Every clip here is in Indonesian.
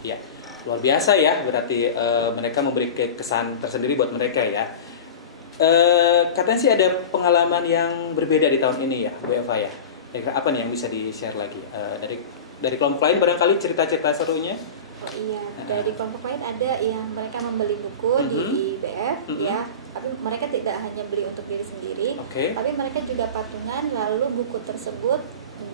Ya, luar biasa ya. Berarti mereka memberi kesan tersendiri buat mereka ya. Katanya sih ada pengalaman yang berbeda di tahun ini ya, Bu Eva ya. Apa nih yang bisa di-share lagi? Dari kelompok lain barangkali cerita-cerita serunya? Oh iya, dari kelompok lain ada yang mereka membeli buku di IBF ya. Tapi mereka tidak hanya beli untuk diri sendiri, tapi mereka juga patungan, lalu buku tersebut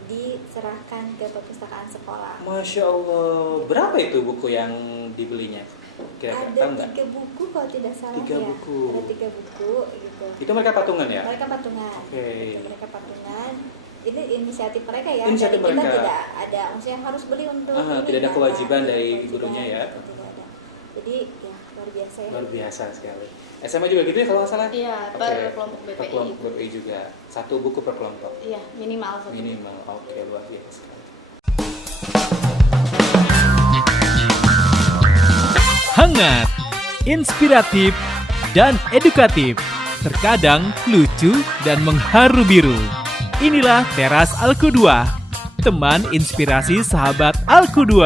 diserahkan ke perpustakaan sekolah. Masya Allah, berapa itu buku yang dibelinya? Ada 3 buku kalau tidak salah 3 ya. buku. Ada 3 buku gitu. Itu mereka patungan ya? Mereka patungan. Gitu, mereka patungan. Ini inisiatif mereka ya. Inisiatif Jadi mereka. kita tidak ada, maksudnya harus beli untuk. Tidak ada kewajiban dari gurunya ya. Tidak ada. Jadi ya luar biasa ya. Luar biasa sekali. SMA juga gitu ya kalau nggak salah? Iya, per kelompok BPI. Per kelompok BPI juga. 1 buku per kelompok. Iya, minimal 1. Minimal. Oke, luar biasa sekali. Hangat, inspiratif, dan edukatif. Terkadang lucu dan mengharu biru. Inilah Teras Alku2, teman inspirasi sahabat Alku2.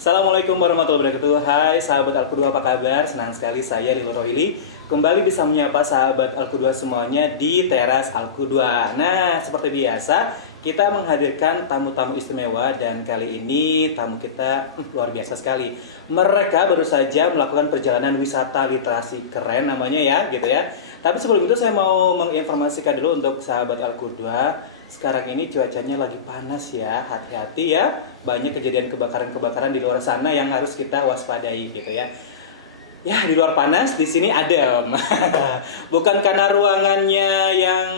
Assalamualaikum warahmatullahi wabarakatuh. Hai sahabat Alku2, apa kabar? Senang sekali saya Lilo Rohili kembali bisa menyapa sahabat Alku2 semuanya di Teras Alku2. Nah, seperti biasa kita menghadirkan tamu-tamu istimewa dan kali ini tamu kita luar biasa sekali. Mereka baru saja melakukan perjalanan wisata literasi keren namanya ya, gitu ya. Tapi sebelum itu saya mau menginformasikan dulu untuk sahabat Alku2. Sekarang ini cuacanya lagi panas ya, hati-hati ya. Banyak kejadian kebakaran-kebakaran di luar sana yang harus kita waspadai gitu ya. Ya, di luar panas, di sini adem. Bukan karena ruangannya yang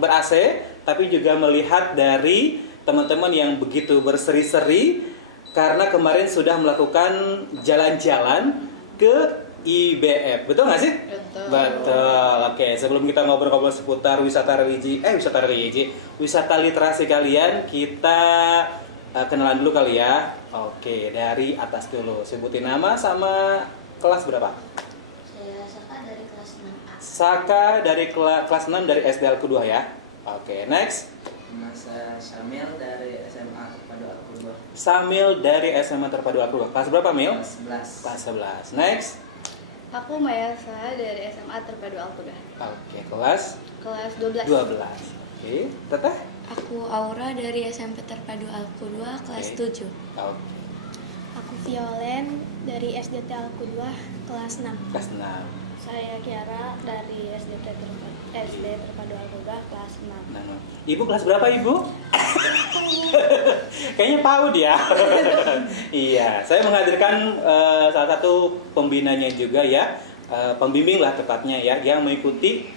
ber-AC, tapi juga melihat dari teman-teman yang begitu berseri-seri karena kemarin sudah melakukan jalan-jalan ke IBF, betul nggak sih? Betul. Betul. Oke, sebelum kita ngobrol-ngobrol seputar wisata literasi kalian, kita kenalan dulu kali ya. Oke, dari atas dulu. Sebutin nama sama kelas berapa? Saya Saka dari kelas 6A. Saka dari kelas 6 dari SD Alku2 ya. Oke, next. Saya Samil dari SMA Terpadu Alku2. Samil dari SMA Terpadu Alku2. Kelas berapa, Mil? Kelas 11. Kelas 11. Next. Aku Mayasa dari SMA Terpadu Alku2. Oke, kelas 12. 12. Oke, Teteh? Aku Aura dari SMP Terpadu Alku2 kelas 7. Oke, Aku Violen dari SDT Alku2 kelas 6. kelas 6. Saya Kiara dari SD Terpadu Alku2 kelas 6. Nah, Ibu kelas berapa, Ibu? Kayaknya PAUD ya. Iya, saya menghadirkan salah satu pembinanya juga ya, pembimbing lah tepatnya ya, yang mengikuti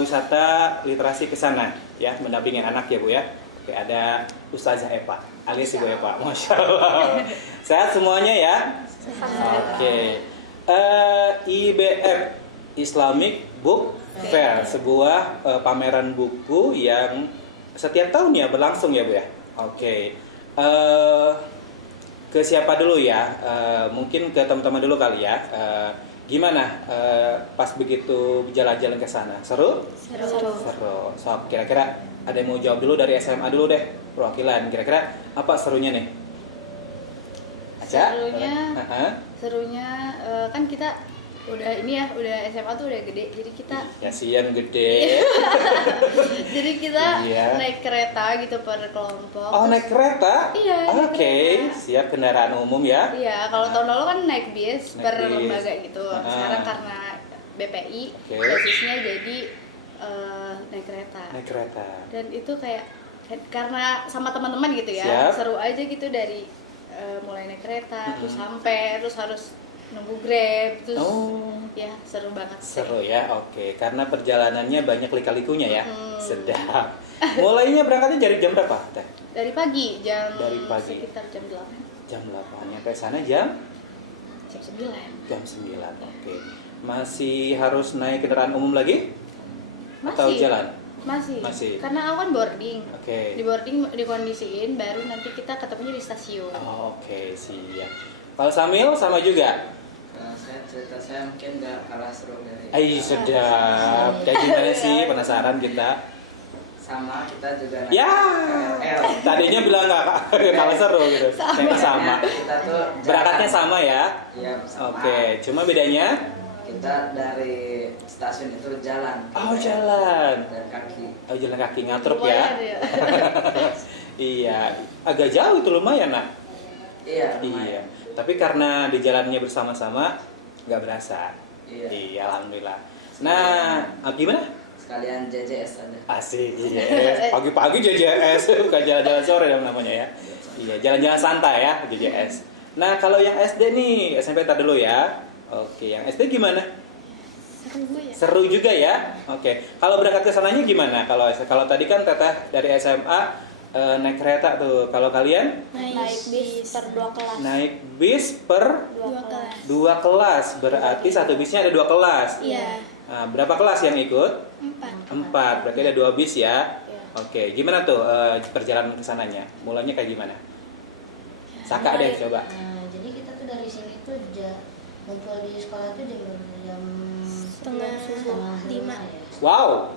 wisata literasi ke sana ya, mendampingi anak ya Bu ya. Oke, ada Ustazah Eva alias Ibu Eva. Masya Allah. Sehat semuanya ya. Oke. IBF Islamic Book Fair, sebuah pameran buku yang setiap tahun ya berlangsung ya Bu ya. Oke. Ke siapa dulu ya? Mungkin ke teman-teman dulu kali ya. Gimana pas begitu jalan-jalan ke sana? Seru? Seru. Seru. So, kira-kira ada yang mau jawab dulu dari SMA dulu deh, perwakilan. Kira-kira apa serunya nih? Aca? Serunya kan kita udah ini ya, udah SMA tuh udah gede, jadi kita Ya sian gede. jadi kita Iya. naik kereta gitu per kelompok. Oh, naik kereta? Iya, naik Oke, kereta. siap, kendaraan umum ya. Iya, kalau tahun lalu kan naik bis Naik per bis. lembaga gitu. Sekarang karena BPI basisnya jadi naik kereta. Naik kereta. Dan itu kayak karena sama teman-teman gitu Siap. ya, seru aja gitu dari mulai naik kereta terus sampai terus harus nunggu Grab terus ya seru banget sih. Seru ya, oke. Karena perjalanannya banyak lika-likunya ya. Sedap. Mulainya berangkatnya dari jam berapa, Teh? Dari pagi Dari pagi. sekitar jam 8. Jam 8. Nyampe sana jam? Jam 9. Jam 9. Oke. Masih harus naik kendaraan umum lagi? Atau jalan? Masih. Karena aku kan boarding. Oke. Di boarding dikondisiin baru nanti kita ketemunya di stasiun. Oh, oke, siap. Kalau Samil sama juga? Cerita saya mungkin gak kalah seru dari Sedap. Kayak gimana sih? Penasaran kita. Sama, kita juga naik Ya, KRL. tadinya bilang nggak kalau seru gitu. Ternyata sama. Kita tuh Berangkatnya sama ya. Iya, sama. Oke, cuma bedanya? Kita dari stasiun itu jalan. Oh, jalan. Dan kaki. Oh, jalan kaki ngatruk Lumayan ya. Iya, agak jauh itu lumayan nak. Iya, Iya, lumayan. tapi karena di jalannya bersama-sama nggak berasa. Iya. Alhamdulillah. Nah, gimana? Sekalian JJS ada. Asik, JJS. Pagi-pagi JJS, bukan jalan-jalan sore namanya ya. Iya, jalan-jalan santai ya, JJS. Nah, kalau yang SD nih, SMP tar dulu ya. Oke, yang SD gimana? Seru ya. Seru juga ya. Oke, kalau berangkat ke sananya gimana? Kalau tadi kan Teteh dari SMA naik kereta tuh. Kalau kalian Naik bis per 2 kelas. naik bis per 2 kelas. 2 kelas. Berarti satu bisnya ada 2 kelas. Iya. Nah, berapa kelas yang ikut? 4. 4. Berarti ada 2 bis ya. Oke, gimana tuh perjalanan ke sananya? Mulanya kayak gimana? Saka deh coba. Jadi kita tuh dari sini tuh ngumpul di sekolah tuh jam Setengah 5. ya. Wow.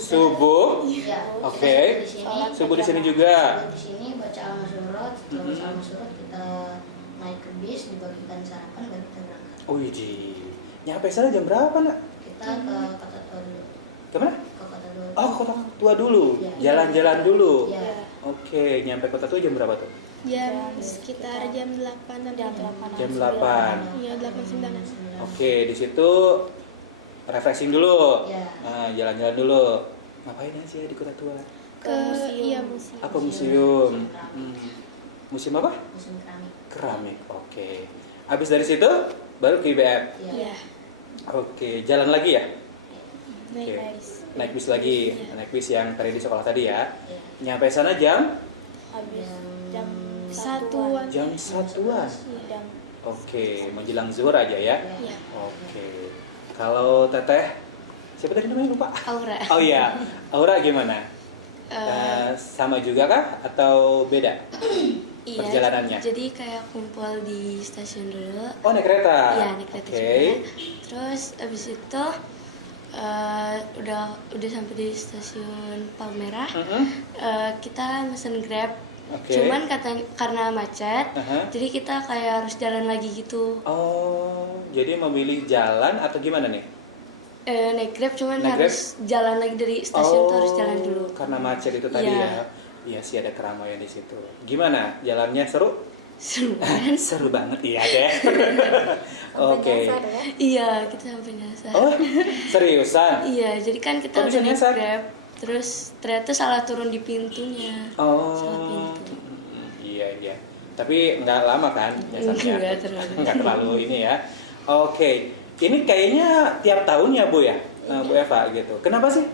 Subuh. Iya. Oke. Subuh di sini juga. Di sini baca al-masyurut, setelah al-masyurut kita naik ke bis, dibagikan sarapan dan kita berangkat. Oh iya. Nyampe sana jam berapa nak? Kita ke kota tua dulu. Kemana? Ke kota tua. Oh, kota tua dulu. Iya. Jalan-jalan dulu. Iya. Oke, nyampe kota tua jam berapa tuh? Jam sekitar jam 8 Jam 8. Jam 8. Iya, 8-9. Oke, di situ refreshing dulu. Iya. Jalan-jalan dulu. Ngapain aja di kota tua? Ke iya museum. Apa museum? Museum apa? Musim keramik. Keramik. Oke. Habis dari situ baru ke IBF. Iya. Oke, jalan lagi ya? Naik Oke. bis. Naik bis lagi. Naik bis yang tadi di sekolah tadi ya. Iya. Nyampe sana jam Habis jam Satuan. jam 1-an. Iya. Oke, menjelang zuhur aja ya. Iya. Oke. Kalau Teteh siapa tadi namanya lupa? Aura. Oh iya, Aura gimana? Sama juga kah atau beda Iya, perjalanannya? jadi kayak kumpul di stasiun dulu. Oh, naik kereta. Iya, naik kereta Oke. juga. Terus abis itu udah sampai di stasiun Palmerah. Kita mesen Grab. Oke. Cuman karena macet, Aha. jadi kita kayak harus jalan lagi gitu. Oh, jadi memilih jalan atau gimana nih? Naik Grab cuman Naik harus jalan lagi dari stasiun tuh harus jalan dulu. Karena macet itu tadi Iya. ya. Iya sih ada keramaian di situ. Gimana? Jalannya seru? Seru kan? Seru banget iya deh. Oke. Nyasar ya. Iya, kita sampai nyasar. Oh, seriusan? Iya, jadi kan kita Kok bisa udah naik nyasar? Grab, terus ternyata salah turun di pintunya. Oh, Salah pintu. iya. Tapi nggak lama kan nyasarnya? Nggak terlalu. Nggak terlalu ini ya. Oke, ini kayaknya tiap tahun ya Bu ya, Bu Eva gitu. Kenapa sih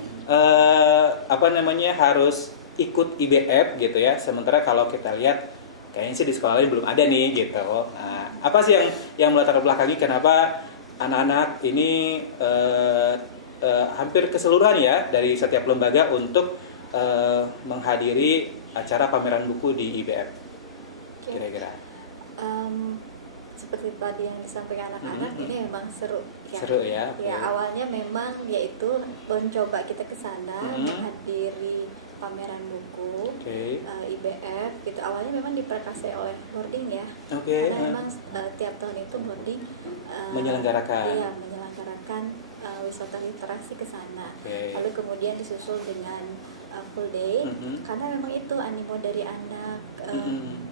harus ikut IBF gitu ya? Sementara kalau kita lihat kayaknya sih di sekolah lain belum ada nih gitu. Nah, apa sih yang melatar belakangi kenapa anak-anak ini hampir keseluruhan ya dari setiap lembaga untuk menghadiri acara pameran buku di IBF kira-kira? Seperti tadi yang disampaikan anak-anak, ini memang seru ya. Seru ya. Ya, awalnya memang yaitu mencoba kita ke sana menghadiri pameran buku IBF gitu. Awalnya memang diperkasai oleh boarding ya. Karena memang tiap tahun itu boarding menyelenggarakan. Iya, menyelenggarakan wisata literasi ke sana. Lalu kemudian disusul dengan full day, karena memang itu animo dari anak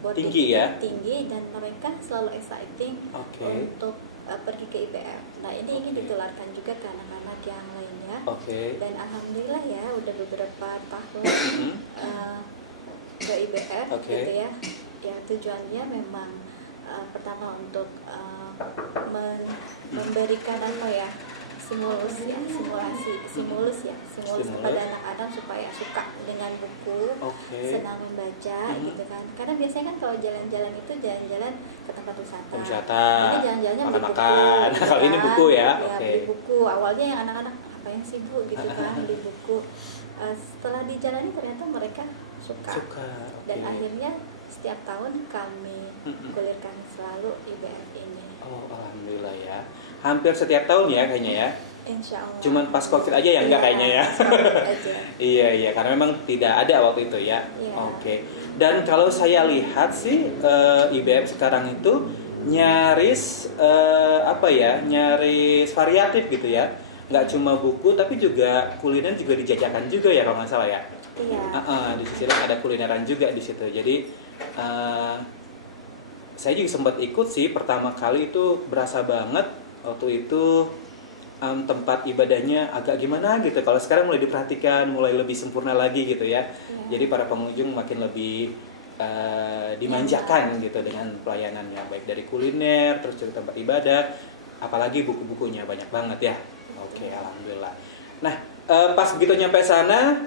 boarding tinggi ya, tinggi, dan mereka selalu exciting untuk pergi ke IBF. Nah, ini ingin ditularkan juga ke anak-anak yang lainnya. Dan alhamdulillah ya udah beberapa tahun ke IBF gitu ya. Ya tujuannya memang pertama untuk memberikan stimulus kepada anak-anak supaya suka dengan buku, senang membaca gitu kan. Karena biasanya kan kalau jalan-jalan itu jalan-jalan ke tempat wisata. Ini jalan-jalannya beli buku. Kalau ini buku ya. Beli buku. Awalnya yang anak-anak apa yang sih Bu gitu kan, beli buku. Setelah dijalani ternyata mereka suka. Dan akhirnya setiap tahun kami gulirkan selalu IBF ini. Oh, alhamdulillah ya. Hampir setiap tahun ya kayaknya ya. Insya Allah. Cuman pas COVID aja ya enggak kayaknya ya. Aja. Iya, karena memang tidak ada waktu itu ya. Iya. Oke. Dan kalau saya lihat sih IBM sekarang itu nyaris nyaris variatif gitu ya. Nggak cuma buku tapi juga kuliner juga dijajakan juga ya kalau nggak salah ya. Iya. Di sisi lain ada kulineran juga di situ. Jadi saya juga sempat ikut sih pertama kali itu berasa banget waktu itu. Tempat ibadahnya agak gimana gitu. Kalau sekarang mulai diperhatikan, mulai lebih sempurna lagi gitu ya. Jadi para pengunjung makin lebih dimanjakan gitu dengan pelayanannya, baik dari kuliner, terus dari tempat ibadah, apalagi buku-bukunya banyak banget ya. Oke, alhamdulillah. Nah, pas begitu nyampe sana,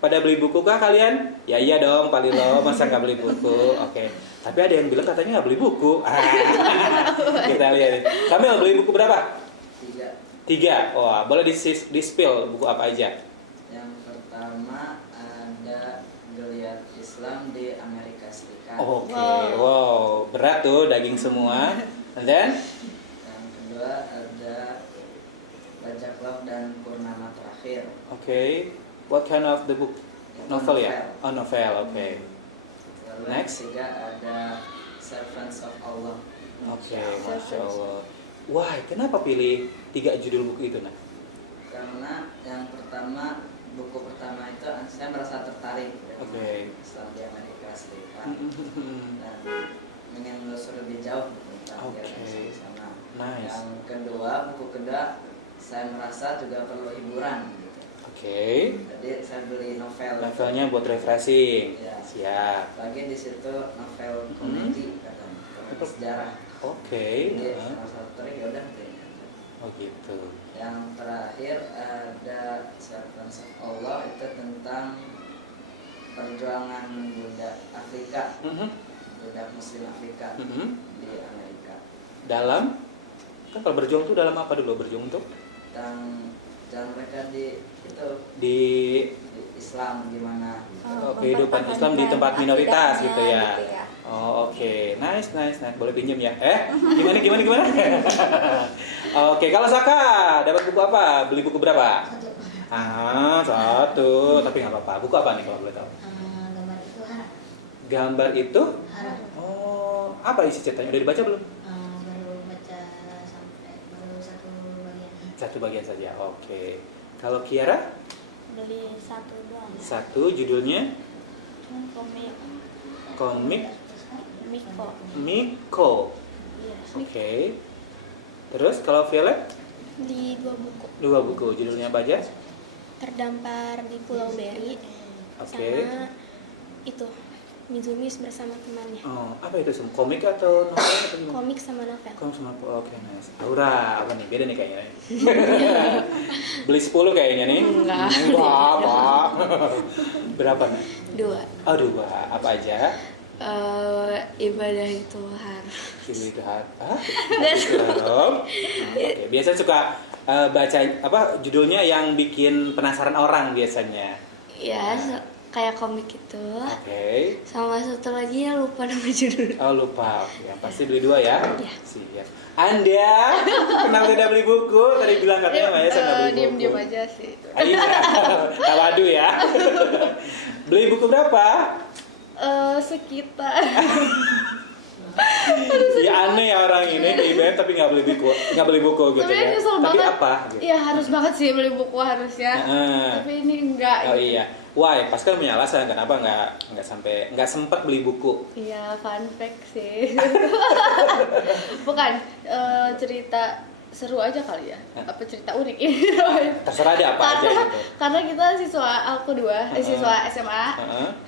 pada beli buku kah kalian? Ya iya dong, Pak Lilo, masa nggak beli buku? Oke. Tapi ada yang bilang katanya nggak beli buku. Kita lihat. Kamil beli buku berapa? 3. Wah, boleh di-spill buku apa aja? Yang pertama ada Geliat Islam di Amerika Serikat. Oke. Wow, berat tuh daging semua. And then? Yang kedua ada Bajaklah dan Purnama Terakhir. Oke. What kind of the book? Novel ya? Oh, novel. Oke. Lalu Next. yang ketiga ada Servants of Allah. Oke, Masya Allah. Wah, kenapa pilih 3 judul buku itu, Nak? Karena yang pertama, buku pertama itu saya merasa tertarik dengan Islam di Amerika Serikat dan ingin menelusuri lebih jauh tentang di sana. Nice. Yang kedua, buku kedua saya merasa juga perlu hiburan. Jadi saya beli novel. Novelnya buat refreshing. Ya. Siap. Lagi di situ novel komedi, komedi sejarah. Jadi salah satu trik ya udah. Oh gitu. Yang terakhir ada Servants of Allah, itu tentang perjuangan budak Afrika, budak Muslim Afrika di Amerika. Dalam? Kan kalau berjuang tuh dalam apa dulu? Berjuang untuk? Dan mereka di itu Di Islam gimana? Kehidupan Islam di tempat minoritas gitu ya. Gitu ya. Oh oke. Nice. Boleh pinjem ya? Gimana? Oke, kalau Saka dapat buku apa? Beli buku berapa? 1. 1. Tapi nggak apa-apa. Buku apa nih kalau boleh tahu? Gambar itu harap. Gambar itu? Harap. Oh, apa isi ceritanya? Udah dibaca belum? Baru baca sampai baru 1 bagian. 1 bagian saja. Oke. Kalau Kiara? Beli 1 doang. 1 judulnya? Komik Miko. Iya. Oke. Terus kalau Violet? Di 2 buku. 2 buku. Judulnya apa aja? Terdampar di Pulau Beri. Oke. Sama itu Mizumis bersama temannya. Oh, apa itu? Komik atau novel atau gimana? Komik sama novel. Komik sama oke, nice. Aura, apa nih? Beda nih kayaknya. Beli 10 kayaknya nih. Enggak. Apa? Berapa nih? 2. Oh, 2. Apa aja? Ibadah itu harus. Ibadah. Oke, biasa suka baca apa judulnya yang bikin penasaran orang biasanya. Ya, kayak komik itu. Oke. Sama satu lagi ya lupa nama judul. Oh lupa, ya pasti beli 2 ya. Iya. Siap. Anda kenapa tidak beli buku? Tadi bilang katanya Maya saya nggak beli buku. Diam-diam aja sih. Iya, tawadu ya. Beli buku berapa? Sekitar. Ya aneh ya orang ini ke IBM tapi nggak beli buku gitu Sebenarnya ya. kesel Tapi banget. apa? Gitu. Iya harus banget sih beli buku harusnya. Tapi ini enggak. Oh gitu. iya. Why? Pasti kan punya alasan kenapa nggak sempat beli buku. Iya, fun fact sih. Bukan cerita seru aja kali ya. Apa cerita unik ini? Terserah deh apa aja gitu. Karena kita siswa Alku 2, siswa SMA.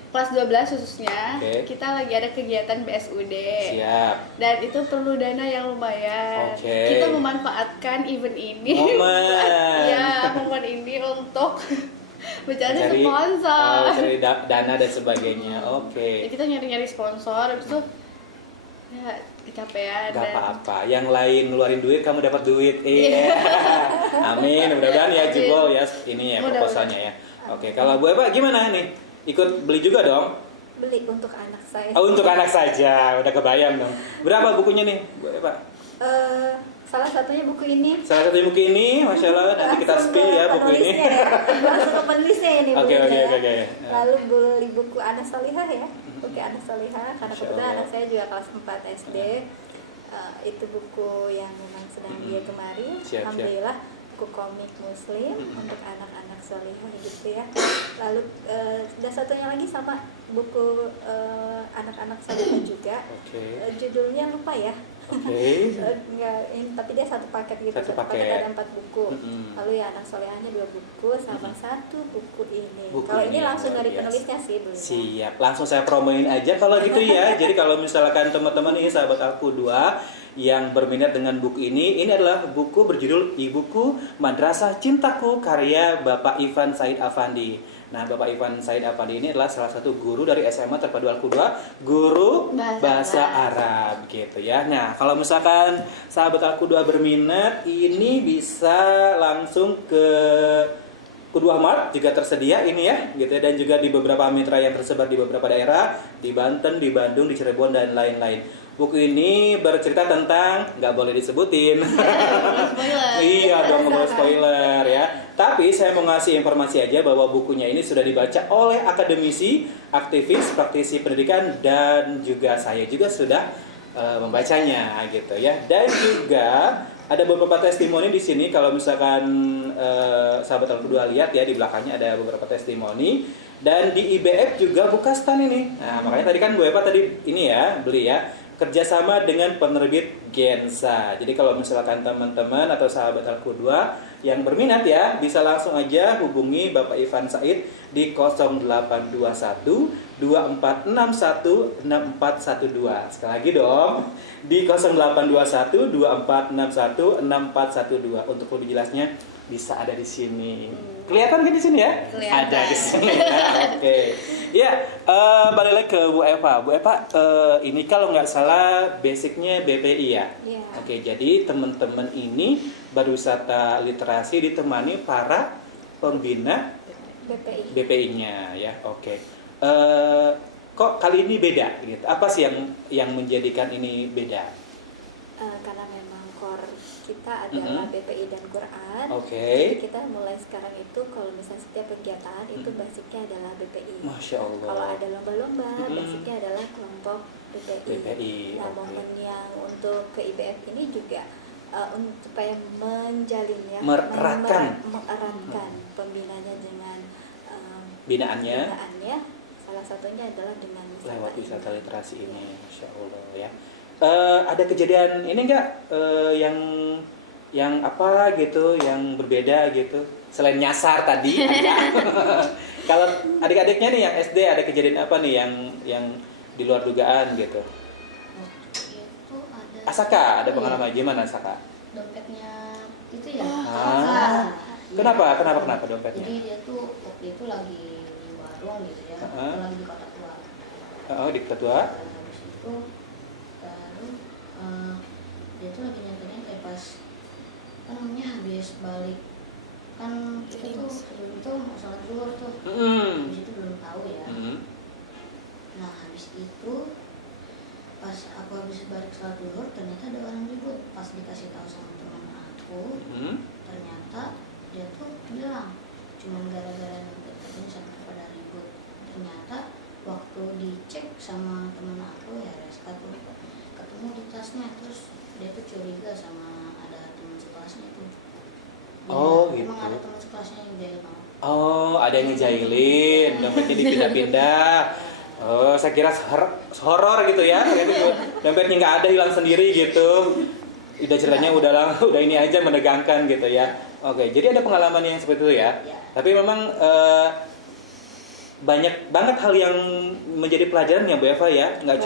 Kelas 12 khususnya. Kita lagi ada kegiatan BSUD. Siap. Dan itu perlu dana yang lumayan. Kita memanfaatkan event ini. Iya, momen ini untuk mencari sponsor. Cari dana dan sebagainya. Ya, kita nyari-nyari sponsor, habis itu ya kecapean. Gak apa-apa, yang lain ngeluarin duit, kamu dapat duit. Iya. Amin, mudah-mudahan ya jebol ya ini ya proposalnya ya. Oke, kalau Bu Eva gimana nih? Ikut beli juga dong? Beli untuk anak saya. Oh, untuk anak saja, udah kebayang dong. Berapa bukunya nih Bu Eva? Salah satunya buku ini. Salah satu buku ini, Masya Allah, nanti kita spill ya buku ini. Langsung ke penulisnya ini. Oke. Lalu beli buku Anas Solihah ya. Buku Anas Solihah, karena kebetulan anak saya juga kelas 4 SD. Itu buku yang memang sedang dia gemari. Alhamdulillah, buku komik Muslim untuk anak-anak solihah gitu ya. Lalu dan satunya lagi sama buku anak-anak solihah juga. Judulnya lupa ya. Enggak, tapi dia satu paket gitu. Satu paket ada 4 buku. Lalu ya anak solehahnya 2 buku sama 1 buku ini. Kalau ini langsung dari penulisnya sih belum. Siap, langsung saya promoin aja kalau gitu ya. Jadi kalau misalkan teman-teman nih sahabat Al-Qudwa yang berminat dengan buku ini adalah buku berjudul Ibuku Madrasah Cintaku karya Bapak Ivan Said Afandi. Nah, Bapak Ivan Said Afandi ini adalah salah satu guru dari SMA Terpadu Al-Qudwa, guru bahasa Arab gitu ya. Nah, kalau misalkan sahabat Al-Qudwa berminat, ini bisa langsung ke Qudwa Mart juga tersedia ini ya, gitu ya, dan juga di beberapa mitra yang tersebar di beberapa daerah, di Banten, di Bandung, di Cirebon dan lain-lain. Buku ini bercerita tentang, nggak boleh disebutin. Iya dong, nggak boleh spoiler ya. Tapi saya mau ngasih informasi aja bahwa bukunya ini sudah dibaca oleh akademisi, aktivis, praktisi pendidikan, dan juga saya juga sudah membacanya gitu ya. Dan juga ada beberapa testimoni di sini. Kalau misalkan sahabat Al-Qudwa lihat ya, di belakangnya ada beberapa testimoni. Dan di IBF juga buka stand ini. Nah, makanya tadi kan Bu Eva tadi ini ya, beli ya, kerjasama dengan penerbit Gensa. Jadi kalau misalkan teman-teman atau sahabat Al-Qudwa yang berminat ya, bisa langsung aja hubungi Bapak Ivan Said di 0821 2461 6412. Sekali lagi dong, di 0821 2461 6412. Untuk lebih jelasnya bisa ada di sini. Kelihatan kan di sini ya? Kelihatan. Ada di sini ya. Oke. Ya, balik lagi ke Bu Eva. Bu Eva, ini kalau nggak salah basicnya BPI ya? Yeah. Oke, jadi teman-teman ini berwisata literasi ditemani para pembina BPI-nya ya. Oke. Kok kali ini beda gitu? Apa sih yang menjadikan ini beda? Karena memang core kita adalah BPI dan Quran. Jadi kita mulai sekarang itu kalau misalnya setiap kegiatan itu basicnya adalah BPI. Masya Allah. Kalau ada lomba-lomba, basicnya adalah kelompok BPI. Nah, momen yang untuk ke IBF ini juga untuk supaya menjalin ya, mereratkan pembinanya dengan binaannya. Salah satunya adalah dengan lewat wisata literasi ini, Masya Allah ya. Ada kejadian ini enggak yang apa gitu, yang berbeda gitu selain nyasar tadi? Kalau adik-adiknya nih yang SD ada kejadian apa nih yang di luar dugaan gitu? Itu ada. Asaka, ada pengalaman gimana Asaka? Dompetnya itu ya. Kenapa dompetnya? Jadi dia tuh waktu itu lagi di warung gitu ya, lagi di Kota Tua. Di Kota Tua. Habis itu baru dia tuh lagi nyantai pas habis balik kan kita tuh sebelum itu mau sholat zuhur tuh. Habis itu belum tahu ya. Nah habis itu pas aku habis balik sholat zuhur ternyata ada orang ribut. Pas dikasih tahu sama teman aku, ternyata dia tuh bilang cuma gara-gara dompetnya sampai pada ribut. Ternyata waktu dicek sama teman aku ya Reska tuh ketemu di tasnya, terus dia tuh curiga sama ada teman sekelasnya itu. Gitu. Emang ada teman sekelasnya yang jahil banget. Ada yang ngejailin, dompetnya dipindah-pindah. Saya kira horor gitu ya. Dompetnya nggak ada, hilang sendiri gitu. Udah ceritanya udah ini aja menegangkan gitu ya. Oke, jadi ada pengalaman yang seperti itu ya. Tapi memang banyak banget hal yang menjadi pelajaran ya Bu Eva ya. Nggak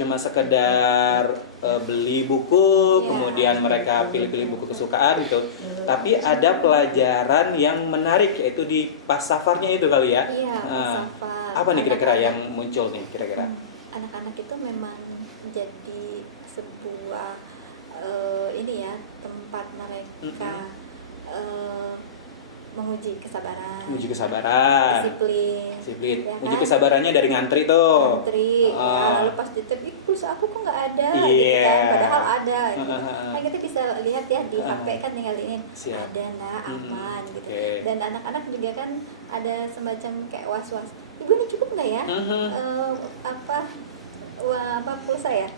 cuma sekedar beli buku, kemudian mereka pilih-pilih buku kesukaan gitu. Tapi ada pelajaran yang menarik, yaitu di pas safarnya itu kali ya. Iya, safar. Apa nih kira-kira yang muncul nih kira-kira? Anak-anak itu memang jadi sebuah ini ya, tempat mereka menguji kesabaran. Disiplin. Ya kan? Uji kesabarannya dari ngantri tuh. Ya, lalu pas ditip, pulsa aku kok nggak ada, gitu kan. Padahal ada. Gitu. Kan kita bisa lihat ya di HP kan tinggal ini ada nak aman gitu. Dan anak-anak juga kan ada semacam kayak was-was. Ibu ini cukup nggak ya? Pulsa ya?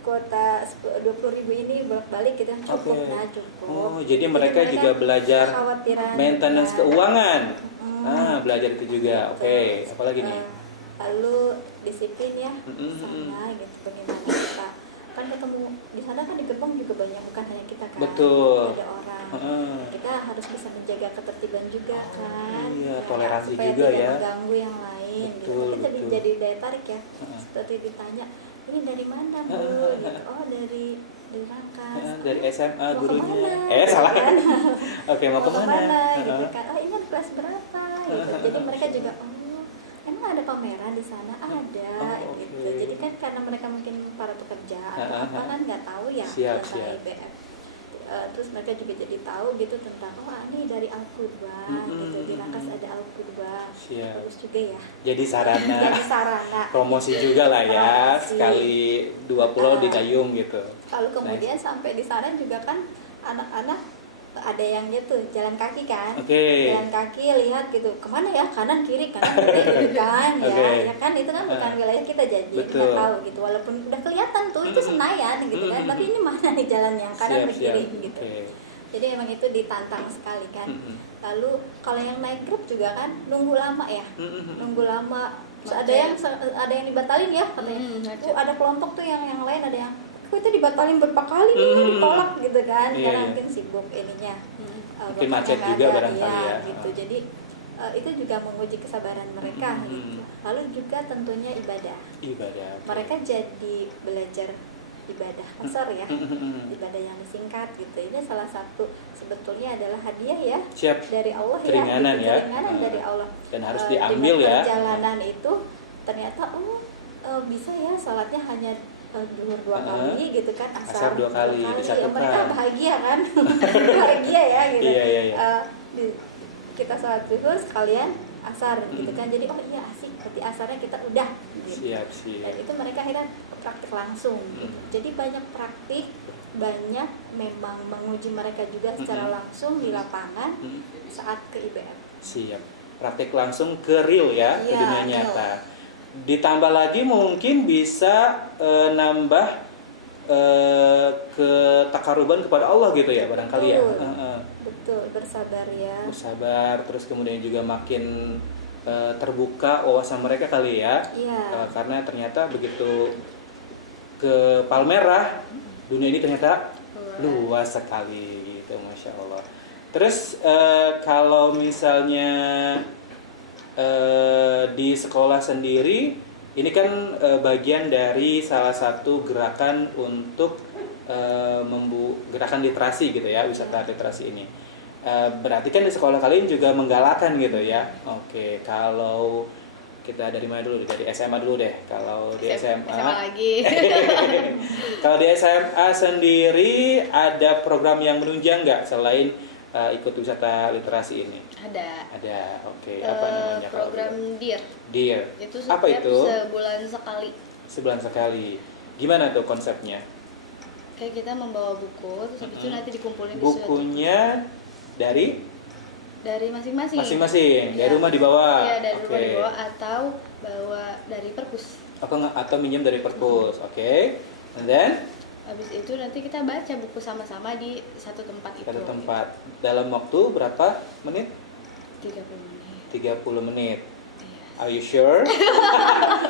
Kuota 20.000 ini bolak-balik gitu cukup. Nah cukup. Jadi mereka juga belajar maintenance keuangan. Belajar itu juga. Oke. Apalagi nih? Lalu disiplin ya, sama gitu bagaimana kita kan ketemu di sana kan di gerbang juga banyak, bukan hanya kita kan. Betul. Ada orang. Kita harus bisa menjaga ketertiban juga kan. Iya, toleransi supaya juga tidak ya. mengganggu yang lain. Betul, gitu. Tapi betul. jadi daya tarik ya. Seperti ditanya, ini dari mana Bu? Gitu. Oh dari Rangkas. Dari SMA Mau gurunya. kemana? Salah. Kan? Oke, mau kemana? Gitu kan. Oh ini kelas berapa? Gitu. Jadi mereka juga emang ada pameran di sana? Ada gitu. Jadi kan karena mereka mungkin para pekerja atau apa kan nggak tahu ya tentang IBF. Terus mereka juga jadi tahu gitu tentang ini dari Al-Qudwa gitu, di Rangkas ada Al-Qudwa. Bagus juga ya. Jadi sarana. Jadi sarana. Promosi juga lah ya. Sekali 2 pulau di Gayung gitu. Lalu kemudian sampai di sana juga kan anak-anak ada yang gitu jalan kaki kan, jalan kaki lihat gitu kemana ya, kanan kiri gitu kan. Ya kan itu kan bukan wilayah kita, jadi kita tahu gitu walaupun udah kelihatan tuh itu Senayan gitu kan, tapi ini mana nih jalannya, kanan ke kiri gitu. Jadi emang itu ditantang sekali kan. Lalu kalau yang naik grup juga kan nunggu lama ya, nunggu lama. Terus ada yang dibatalin ya katanya. Ada kelompok tuh yang lain ada yang itu dibatalin berapa kali nih, ditolak gitu kan, karena mungkin sibuk ininya, mungkin macet juga barangkali ya gitu. Jadi itu juga menguji kesabaran mereka gitu. Lalu juga tentunya ibadah. Mereka jadi belajar ibadah qasar ya, ibadah yang singkat gitu. Ini salah satu sebetulnya adalah hadiah ya dari Allah, keringanan ya, keringanan dari Allah, dan harus diambil ya. Perjalanan itu ternyata bisa ya salatnya hanya duhur 2 kali gitu kan, asar 2 kali disatukan. Mereka bahagia kan. Bahagia ya gitu. Kita salat duhur sekalian asar gitu kan, jadi iya asik, berarti asarnya kita udah gitu. Siap. Dan itu mereka akhirnya praktik langsung gitu. Jadi banyak praktik, banyak memang menguji mereka juga secara langsung di lapangan saat ke IBF. Siap, praktik langsung ke real ya, ke dunia nyata. Ditambah lagi mungkin bisa nambah ketakaruban kepada Allah gitu ya barangkali. Betul, bersabar ya. Bersabar, terus kemudian juga makin terbuka wawasan mereka kali ya. Karena ternyata begitu ke Palmerah, dunia ini ternyata luas sekali gitu, Masya Allah. Terus kalau misalnya di sekolah sendiri ini kan bagian dari salah satu gerakan untuk gerakan literasi gitu ya, wisata literasi ini. Berarti kan di sekolah kalian juga menggalakkan gitu ya. Oke, kalau kita dari mana dulu? Dari SMA dulu deh. Kalau di SMA lagi. Kalau di SMA sendiri ada program yang menunjang nggak selain ikut wisata literasi ini? Ada. Oke. Apa namanya? Program DIR. Itu apa itu? Sebulan sekali. Gimana tuh konsepnya? Kayak kita membawa buku, terus habis itu nanti dikumpulin di bukunya dari masing-masing. Dari rumah dibawa. Iya, dari rumah dibawa atau bawa dari perpus. Atau minjem dari perpus. Oke. And then habis itu nanti kita baca buku sama-sama di satu tempat itu. Satu tempat. Dalam waktu berapa menit? 30 menit. 30 menit. Iya. Are you sure?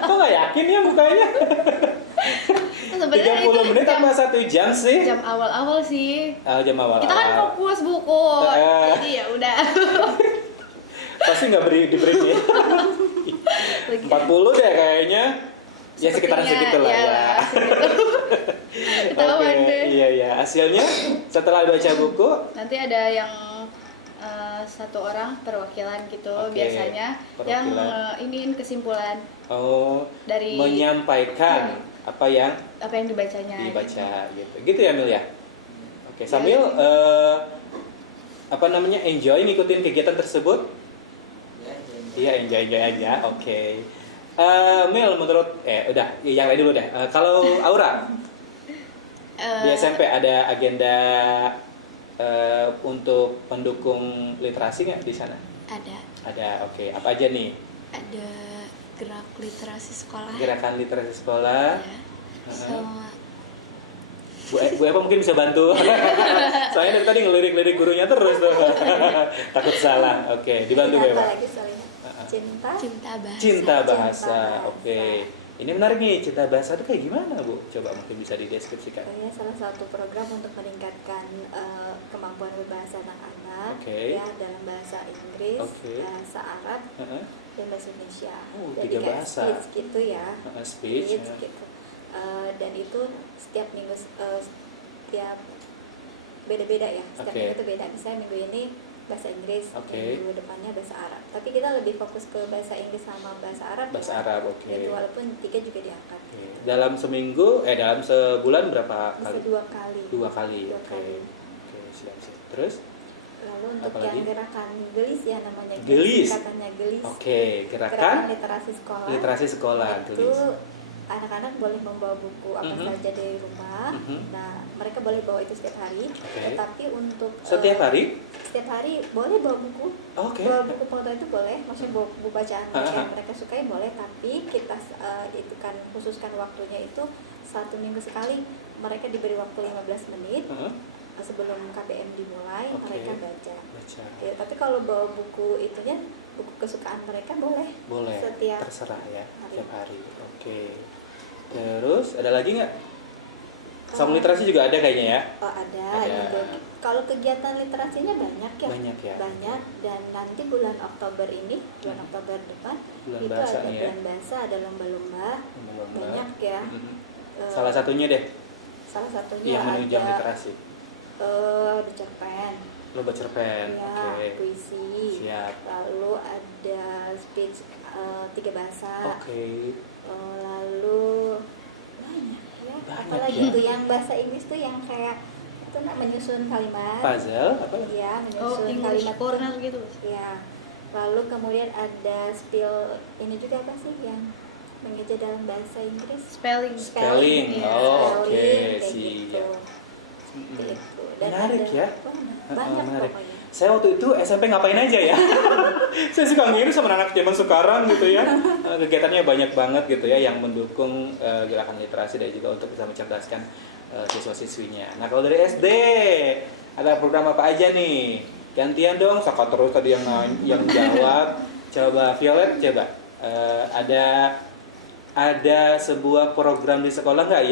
Kok nggak yakin ya mukanya? 30 menit apa 1 jam sih? Jam awal-awal sih. Jam awal. Kita kan fokus buku. Jadi ya udah. Pasti nggak diberi nih. 40 deh kayaknya. Ya sekitaran segitu lah ya. Ketahuan deh. Iya. Hasilnya setelah baca buku nanti ada yang satu orang perwakilan gitu biasanya yang iniin kesimpulan. Dari menyampaikan apa yang dibacanya. Dibaca gitu ya Mil ya. Oke, sambil enjoy ngikutin kegiatan tersebut? Ya, Iya, enjoy aja. Oke. Mil, menurut udah yang lain dulu deh. Kalau Aura di SMP ada agenda untuk pendukung literasi nggak di sana? Ada. Oke. Apa aja nih? Ada gerak literasi sekolah. Gerakan literasi sekolah. Ya. Sama Bu Eva mungkin bisa bantu. Soalnya dari tadi ngelirik-lirik gurunya terus tuh. Takut salah. Oke, dibantu Bu Eva. Apalagi soalnya cinta bahasa. Cinta bahasa. Oke. Ini menarik nih, cinta bahasa itu kayak gimana, Bu? Coba mungkin bisa dideskripsikan. Ya, salah satu program untuk meningkatkan kemampuan berbahasa anak-anak ya dalam bahasa Inggris, bahasa Arab, dan bahasa Indonesia. Jadi 3 bahasa. Speech gitu ya. Speech gitu. Dan itu setiap minggu setiap beda-beda ya. Setiap minggu itu beda. Misalnya minggu ini bahasa Inggris, minggu depannya bahasa Arab. Tapi kita lebih fokus ke bahasa Inggris sama bahasa Arab. Bahasa Arab, oke. Itu walaupun 3 juga diangkat. Dalam seminggu, dalam sebulan berapa kali? Bisa 2 kali. 2 kali. Oke, siap. Terus? Lalu untuk yang gerakan gelis ya namanya. Gelis. Katanya gelis. Oke, gerakan literasi sekolah. Literasi sekolah. Itu gelis. anak-anak boleh membawa buku apa saja dari rumah. Nah, mereka boleh bawa itu setiap hari. Tetapi untuk setiap hari? Setiap hari boleh bawa buku. Bawa buku foto itu boleh, maksudnya bawa buku bacaan yang mereka sukai boleh. Tapi kita itu kan khususkan waktunya itu 1 minggu sekali. Mereka diberi waktu 15 menit sebelum KBM dimulai. Mereka baca. Ya, tapi kalau bawa buku itunya, buku kesukaan mereka boleh. Setiap terserah ya, hari. setiap hari. Oke. Terus ada lagi nggak? Sama literasi juga ada kayaknya ya? Ada. Kalau kegiatan literasinya banyak ya. Banyak. Dan nanti bulan Oktober ini, bulan Oktober depan bulan itu bahasa ada nih ya? bulan bahasa, ada lomba-lomba. Banyak ya. Salah satunya deh. Salah satunya yang menunjang ada literasi. Ada cerpen. Lomba cerpen. Ya, puisi. Siap. Lalu ada speech 3 bahasa. Lalu banyak ya. Apalagi itu yang bahasa Inggris tuh yang kayak itu menyusun kalimat. Puzzle apa? Iya, menyusun kalimat corner gitu. Ya. Lalu kemudian ada spill ini juga apa sih yang mengeja dalam bahasa Inggris? Spelling. Oke, siap. Gitu. Menarik ya. Banyak menarik. pokoknya. Saya waktu itu SMP ngapain aja ya? Saya suka ngiru sama anak zaman sekarang gitu ya. Kegiatannya banyak banget gitu ya yang mendukung gerakan literasi dan juga untuk bisa mencerdaskan siswa-siswinya. Nah, kalau dari SD ada program apa aja nih? Gantian dong, Saka terus tadi yang jawab. Coba Violet, coba. Ada sebuah program di sekolah nggak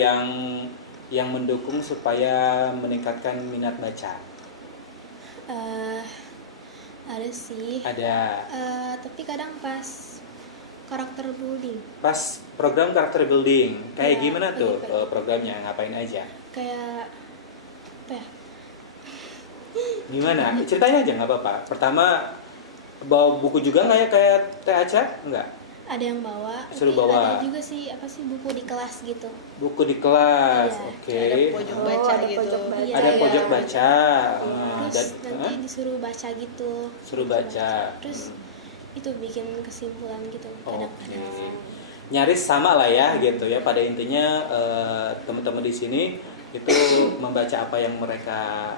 yang mendukung supaya meningkatkan minat baca? Ada sih. Ada. Tapi kadang pas karakter building. Pas program karakter building, kayak gimana tuh programnya? Ngapain aja? Kayak apa ya? Gimana? Ceritanya aja nggak apa-apa. Pertama bawa buku juga nggak ya kayak TACA? Nggak? Ada yang bawa. Suruh tapi bawa. Ada juga sih buku di kelas gitu. Buku di kelas, Iya. oke. Ada pojok baca ada gitu. pojok baca. Ada pojok baca. Terus nanti disuruh baca gitu. Suruh baca. Terus itu bikin kesimpulan gitu kadang-kadang. Nyaris sama lah ya gitu ya. Pada intinya teman-teman di sini itu membaca apa yang mereka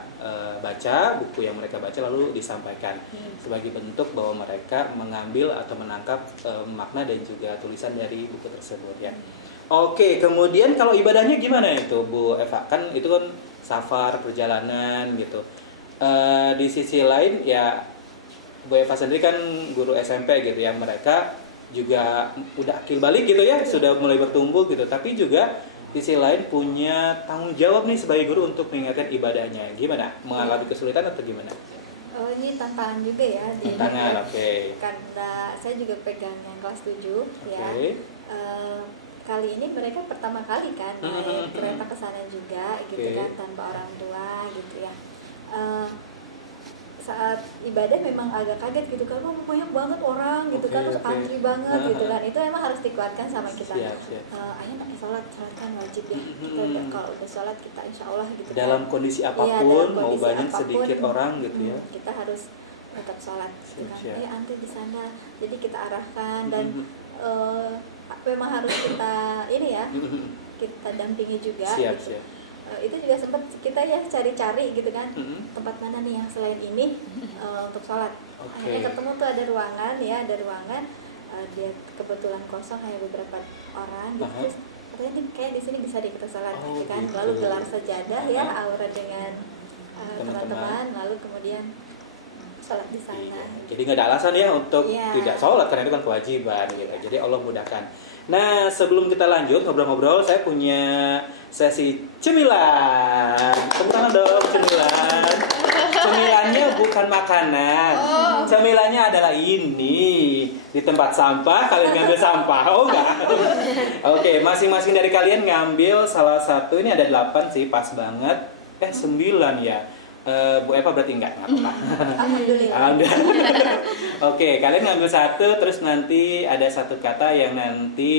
baca, buku yang mereka baca lalu disampaikan sebagai bentuk bahwa mereka mengambil atau menangkap makna dan juga tulisan dari buku tersebut ya. Oke, kemudian kalau ibadahnya gimana itu Bu Eva? Kan itu kan safar, perjalanan gitu. Di sisi lain ya Bu Eva sendiri kan guru SMP gitu ya, mereka juga udah akil balik gitu ya, sudah mulai bertumbuh gitu, tapi juga di sisi lain punya tanggung jawab nih sebagai guru untuk mengingatkan ibadahnya. Gimana? Mengalami kesulitan atau gimana? Oh, ini tantangan juga ya. Tantangan, oke. Karena saya juga pegang yang kelas 7 ya. Kali ini mereka pertama kali kan naik kereta ke sana juga gitu kan tanpa orang tua gitu ya. saat ibadah memang agak kaget gitu kan, banyak banget orang gitu kan, terus antri banget gitu kan. Itu emang harus dikuatkan sama kita. Ayo sholat kan wajib ya. Kita kalau udah sholat kita insya Allah gitu. Dalam kondisi apapun, mau banyak sedikit orang gitu ya. Kita harus tetap sholat. Gitu kan. Antri di sana. Jadi kita arahkan dan memang harus kita ini ya, kita dampingi juga. Gitu. Itu juga sempat kita ya cari-cari gitu kan, tempat mana nih yang selain ini untuk sholat. Akhirnya ketemu tuh ada ruangan, dia kebetulan kosong hanya beberapa orang gitu. Terus katanya nih kayak di sini bisa kita sholat gitu kan. Lalu gelar sajadah ya, aura dengan teman-teman, lalu kemudian sholat di sana. Jadi nggak ada alasan ya untuk tidak sholat karena itu kan kewajiban gitu. Jadi Allah mudahkan. Nah, sebelum kita lanjut ngobrol-ngobrol, saya punya sesi cemilan. Tepuk tangan dong, cemilan. Cemilannya bukan makanan. Cemilannya adalah ini. Di tempat sampah, kalian ngambil sampah. Oh enggak? Oke, masing-masing dari kalian ngambil salah satu. Ini ada 8 sih, pas banget. 9 ya. Bu Eva berarti enggak apa-apa. Alhamdulillah. Oke, kalian ngambil satu, terus nanti ada satu kata yang nanti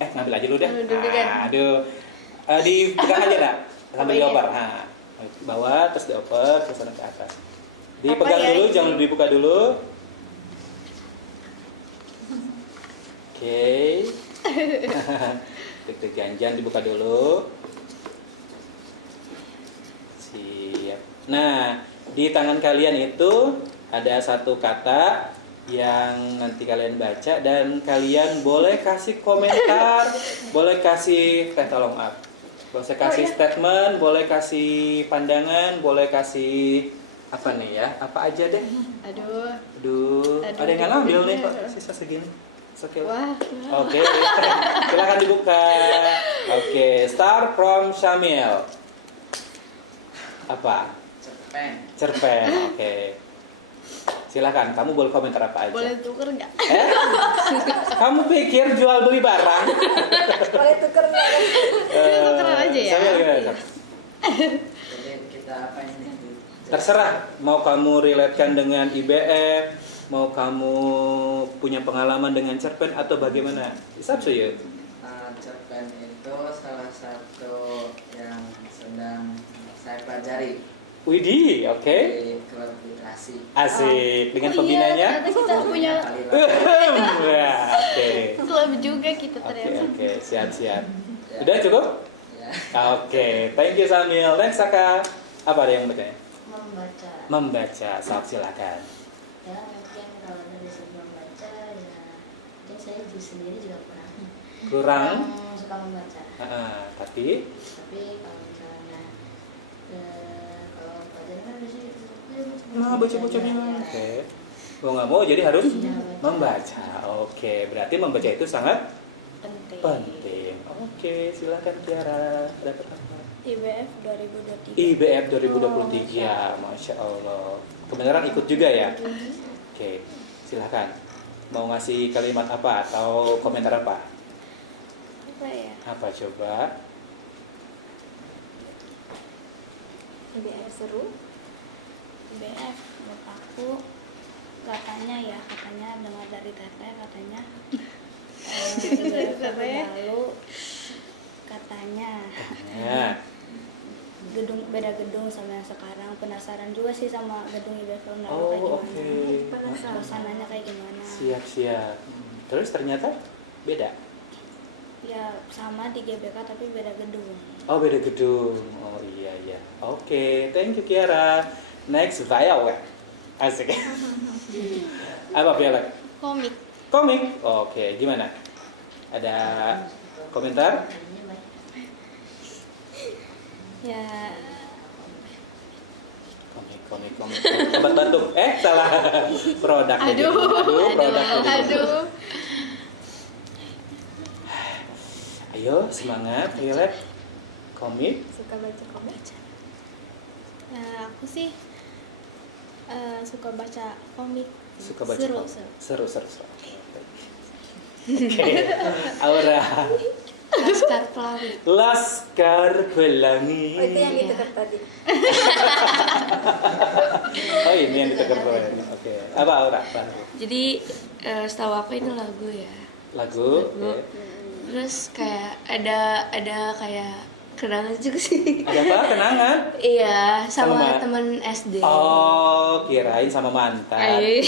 ngambil aja dulu deh. Aduh. Dipegang aja dah. Sambil dioper. Nah, bawah terus dioper ke sana ke atas. Dipegang dulu, jangan dibuka dulu. Oke. Deg-degan, jangan dibuka dulu. Siap. Nah, di tangan kalian itu ada satu kata yang nanti kalian baca dan kalian boleh kasih komentar, boleh kasih tolong boleh kasih statement, boleh kasih pandangan, boleh kasih apa nih ya? Apa aja deh? Aduh. Ada yang ngambil nih Pak, sisa segini. Oke. Silakan dibuka. Oke, start from Syamil. Apa? Cerpen. Oke. Silakan, kamu boleh komentar apa aja. Boleh tuker nggak? Kamu pikir jual beli barang? Boleh tuker nggak? Kita tukeran aja ya. Jadi kita apa ini? Terserah, mau kamu relatekan dengan IBF, mau kamu punya pengalaman dengan cerpen atau bagaimana? It's up to you. Cerpen itu salah satu yang sedang saya pelajari. Widih, oke. Di klub literasi. Asik, dengan pembinanya. Ternyata kita punya Oke. klub juga kita ternyata. Oke, siap. Udah cukup? Ya. Oke, thank you Samil. Next Saka. Apa ada yang bertanya? Membaca. Silakan. Ya mungkin kalau dari segi membaca ya mungkin saya sendiri juga kurang suka membaca. Tapi kalau misalnya kalau pelajaran kan nah baca-bacanya oke. Mau nggak mau jadi harus membaca. Oke, berarti membaca itu sangat penting. Oke, silakan Tiara. Ada apa? IBF 2023. IBF 2023, Masya Allah. Kebenaran ikut juga ya? Oke, silakan. Mau ngasih kalimat apa atau komentar apa? Apa ya? Apa coba? IBF seru. IBF menurut aku katanya dengar dari teteh katanya lalu katanya beda gedung sama yang sekarang. Penasaran juga sih sama gedung IBF tahun lalu kayak gimana. Suasananya kayak gimana. Siap. Terus ternyata beda? Ya sama di GBK tapi beda gedung. Oh beda gedung. Oh iya. Oke, thank you Kiara. Next Violet. Asik. Apa Violet? Komik. Oke, gimana? Ada komentar? Ya Komik. Obat batuk. Salah. Produk. Aduh. Ayo, semangat Violet. Komik. Suka baca komik? Ya, aku sih suka baca komik. Suka baca seru. komik. Seru. Oke. Aura. Laskar Pelangi. Oh itu yang itu kan tadi. Oh ini yang ditegur ini. Oke. Apa Aura? Jadi setahu aku ini lagu ya. Lagu. Okay. Terus kayak ada kayak kenangan juga sih. Ada apa? Kenangan? Iya, sama teman SD. Oh, kirain sama mantan.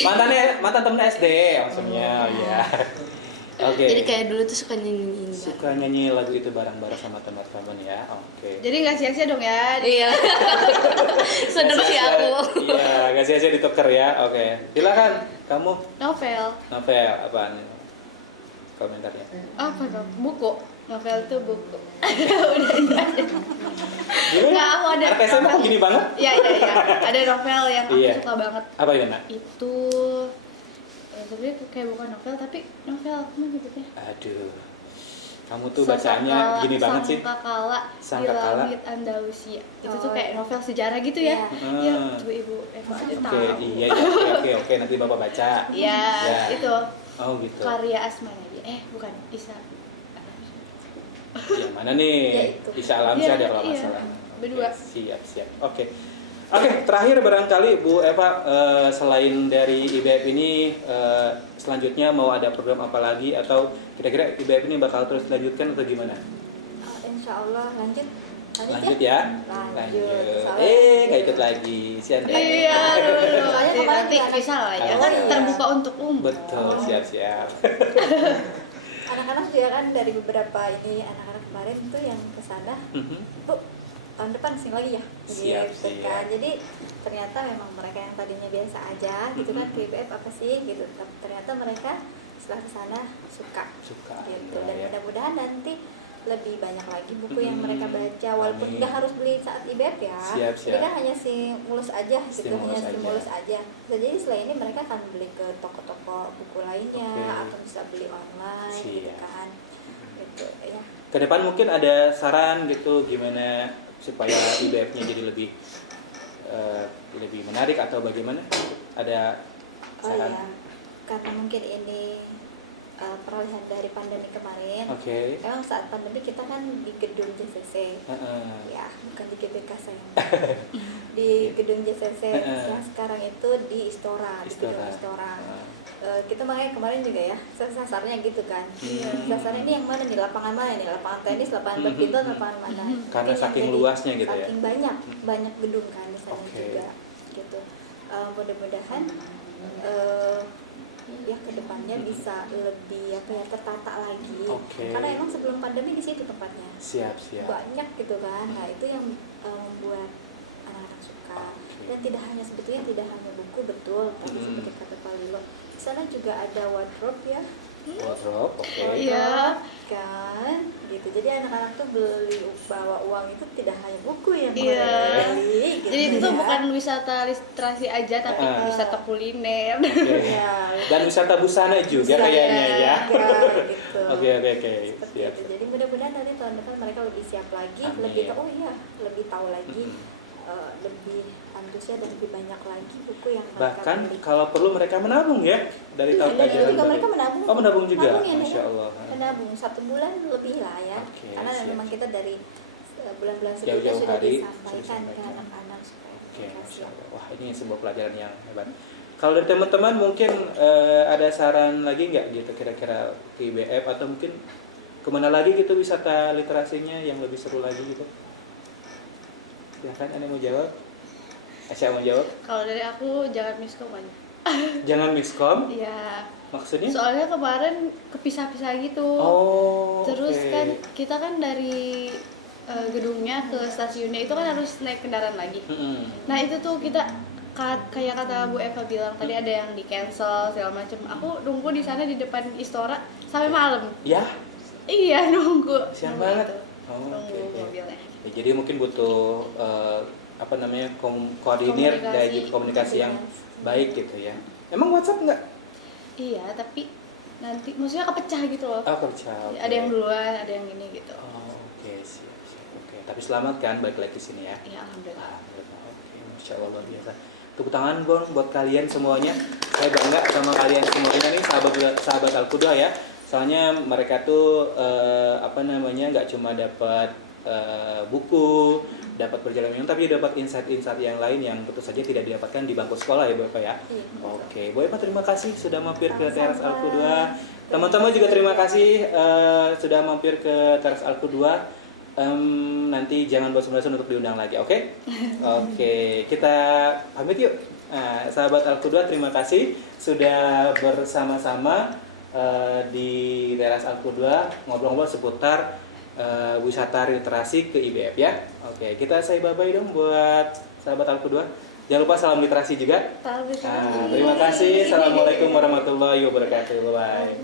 Mantan temen SD maksudnya. Iya. Oke. Jadi kayak dulu tuh suka nyanyiin. Suka nyanyi lagu itu bareng-bareng sama teman-teman ya. Oke. Jadi nggak sia-sia dong ya. Iya. Seneng sih aku. Iya, nggak sia-sia dituker ya. Oke. Silakan kamu. Novel Apaan? Komentarnya. apa dong? Buku. Novel itu buku. Udah. Nggak, aku ada. Anak SMA kok gini banget? Iya. Ada novel yang aku suka banget. Apa ya, Nak? Itu sebenarnya kayak bukan novel tapi novel apa nyebutnya? Aduh. Kamu tuh bacanya gini banget sih. Sangkakala di Langit Andalusia. Itu tuh kayak novel sejarah gitu ya. Iya, coba Ibu Eva aja tahu. Oke, nanti Bapak baca. Iya, itu. Oh, gitu. Karya Asmana. Bukan Isa. Yang mana nih? Isa Alamsyah ada kalau nggak salah. Berdua. Siap. Oke, terakhir barangkali Bu Eva, selain dari IBF ini, selanjutnya mau ada program apa lagi atau kira-kira IBF ini bakal terus dilanjutkan atau gimana? Insya Allah lanjut ya? Lanjut. Nggak ikut lagi, sian. Iya, nanti bisa lah ya, kan terbuka untuk umum. Betul, siap. Anak-anak juga kan dari beberapa ini anak-anak kemarin tuh yang kesana, Bu, tahun depan sing lagi ya, siap. kan. Jadi ternyata memang mereka yang tadinya biasa aja gitu kan, PBF apa sih gitu, tapi ternyata mereka setelah kesana suka gitu. Dan mudah-mudahan nanti lebih banyak lagi buku yang mereka baca, walaupun nggak harus beli saat IBF ya. Siap. Jadi kan hanya mulus aja gitu, stimulus aja. Jadi setelah ini mereka akan beli ke toko-toko buku lainnya atau bisa beli online gitu kan. Gitu ya. Kedepan mungkin ada saran gitu gimana supaya IBF-nya jadi lebih menarik atau bagaimana? Ada saran? Iya, karena mungkin ini peralihan dari pandemi kemarin. Emang saat pandemi kita kan di gedung JCC, ya bukan di GBK sayang. Di gedung JCC yang sekarang itu di Istora, di gedung Istora. Kita makanya kemarin juga ya sasarnya gitu kan. Sasarnya ini yang mana nih, lapangan mana nih, lapangan tenis, lapangan badminton, lapangan mana? Karena saking luasnya gitu ya. Saking banyak gedung kan di sana juga gitu. Mudah-mudahan ya kedepannya bisa lebih tertata lagi. Karena emang sebelum pandemi di situ tempatnya. Siap. Banyak gitu kan. Nah itu yang membuat anak-anak suka. Dan tidak hanya buku, betul. Tapi seperti kata Pak Lilo, di sana juga ada wardrobe ya. Wardrobe, Iya. Kan, gitu. Jadi anak-anak tuh bawa uang itu tidak hanya buku yang beli. Gitu. Jadi itu tuh bukan wisata literasi aja, tapi wisata kuliner. Dan wisata busana juga kayaknya ya. Gitu. Oke. Siap. Jadi mudah-mudahan nanti tahun depan mereka lebih siap lagi, lebih tahu lagi. Lebih antusias dan lebih banyak lagi buku yang mereka bahkan beli. Kalau perlu mereka menabung ya dari tahun ajaran juga mereka menabung. Menabung juga. Masya Allah. Menabung 1 bulan lebih lah ya. Karena memang kita dari bulan-bulan sebelumnya sudah disampaikan ke anak-anak supaya. Masya Allah. Wah, ini sebuah pelajaran yang hebat. Kalau dari teman-teman mungkin ada saran lagi nggak gitu kira-kira ke IBF atau mungkin kemana lagi gitu wisata literasinya yang lebih seru lagi gitu? Silahkan, Anda mau jawab? Asya mau jawab? Kalau dari aku jangan miskom aja. Jangan miskom? Iya. Maksudnya? Soalnya kemarin kepisah-pisah gitu. Terus kan kita kan dari gedungnya ke stasiunnya itu kan harus naik kendaraan lagi. Nah itu tuh kita kayak kata Bu Eva bilang tadi ada yang di cancel segala macam. Aku nunggu di sana di depan Istora sampai malam. Ya? Iya nunggu. Siang banget. Nunggu mobilnya. Ya, jadi mungkin butuh koordinir dari komunikasi yang baik gitu ya. Emang WhatsApp nggak? Iya, tapi nanti maksudnya kepecah gitu loh. Kepecah. Ada yang duluan, ada yang ini gitu. Siap. Tapi selamat kan balik lagi ke sini ya. Iya, alhamdulillah. Masya Allah luar biasa. Tepuk tangan dong buat kalian semuanya. Saya bangga sama kalian semuanya nih sahabat Al-Qudah ya. Soalnya mereka tuh nggak cuma dapat buku, dapat berjalan minum, tapi dapat insight-insight yang lain yang tentu saja tidak didapatkan di bangku sekolah ya Bu Eva ya. Oke, Bu Eva terima kasih sudah mampir ke Teras Alku 2. Teman-teman juga terima kasih sudah mampir ke Teras Alku 2. Nanti jangan bosan-bosan untuk diundang lagi, oke? Oke, kita pamit yuk. Sahabat Alku 2 terima kasih sudah bersama-sama di Teras Alku 2 ngobrol-ngobrol seputar wisata literasi ke IBF ya. Oke, kita say bye-bye dong buat sahabat Alku 2. Jangan lupa salam literasi juga. Terima kasih. Assalamualaikum warahmatullahi wabarakatuh. Bye.